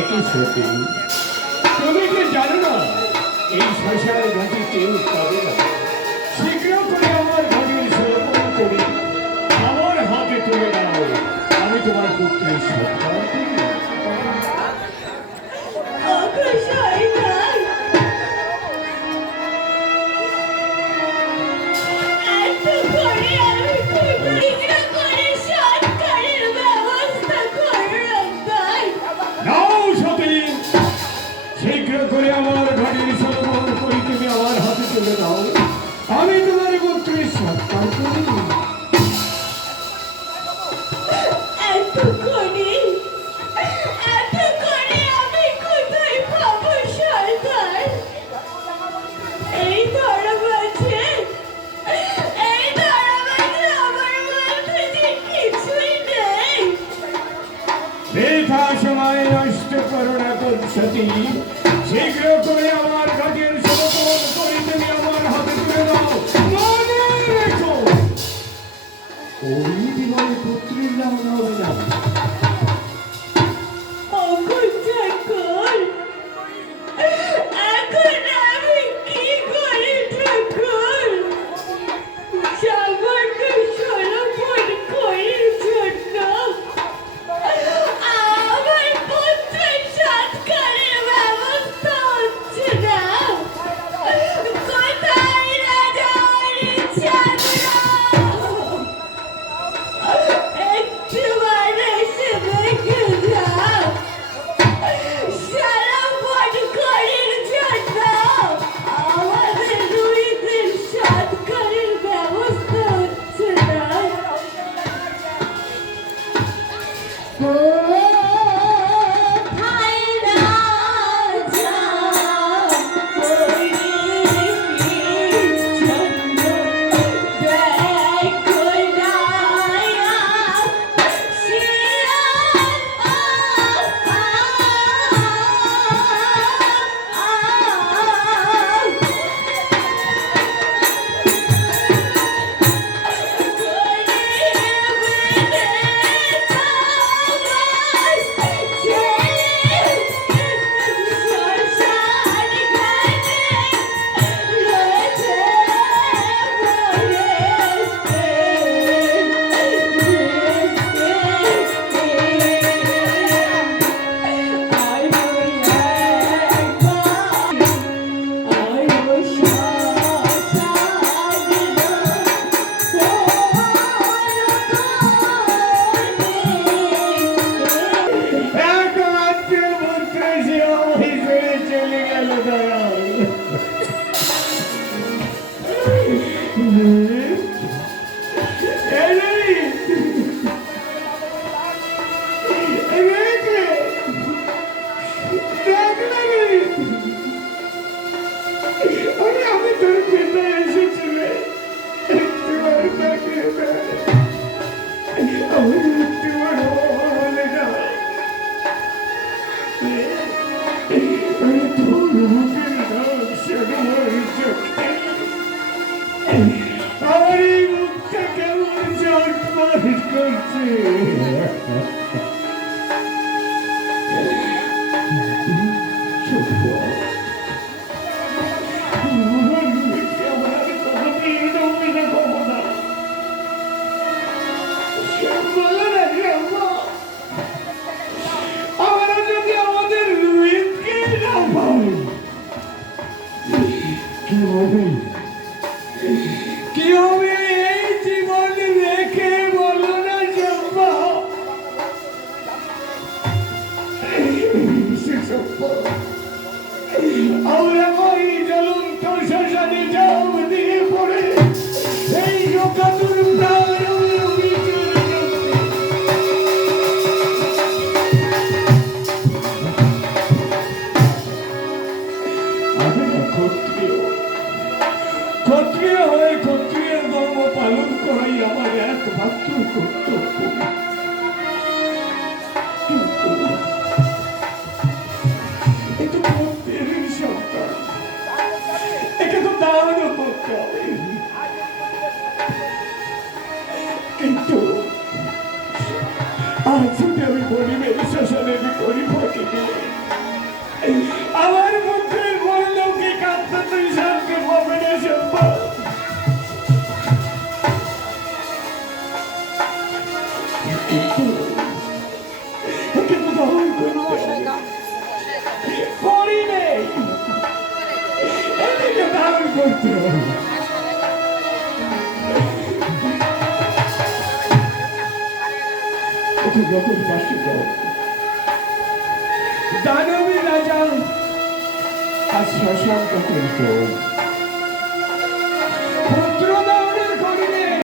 একই সত্যি তুমি কি জানো না এই শ্মশানের ঘাটে কেউ পাবে না। শীঘ্র করে আমার ঘাটের সমর্পণ করি আমার হাতে তুলে দাও, আমি তোমার পুত্রের সত্তা করি। শীঘ্র করে আমার ঘাটের সমর্পণ করি, তুমি আমার হাতে তুলে দাও, আমি তোমার পুত্রের সত্তা করি। বৃথা সময় নষ্ট করো না সতী, শীঘ্র করে আমার ঘাটের সমর্পণ করি, তুমি আমার হাতে তুলে দাও, মনে রেখো ওই বিনয় পুত্রের নাম হবে না। ক্ষত্রিয় হয়ে ক্ষত্রিয়ের ধর্ম পালন করাই আমার একমাত্র কর্তব্য। কিন্তু ক্ষত্রিয়ের সন্তান, একে তো দানও করতে হবে। করতে হবে। ওকে যখন পাশে যাও, দানবী রাজা আর শশাঙ্ক কিন্তু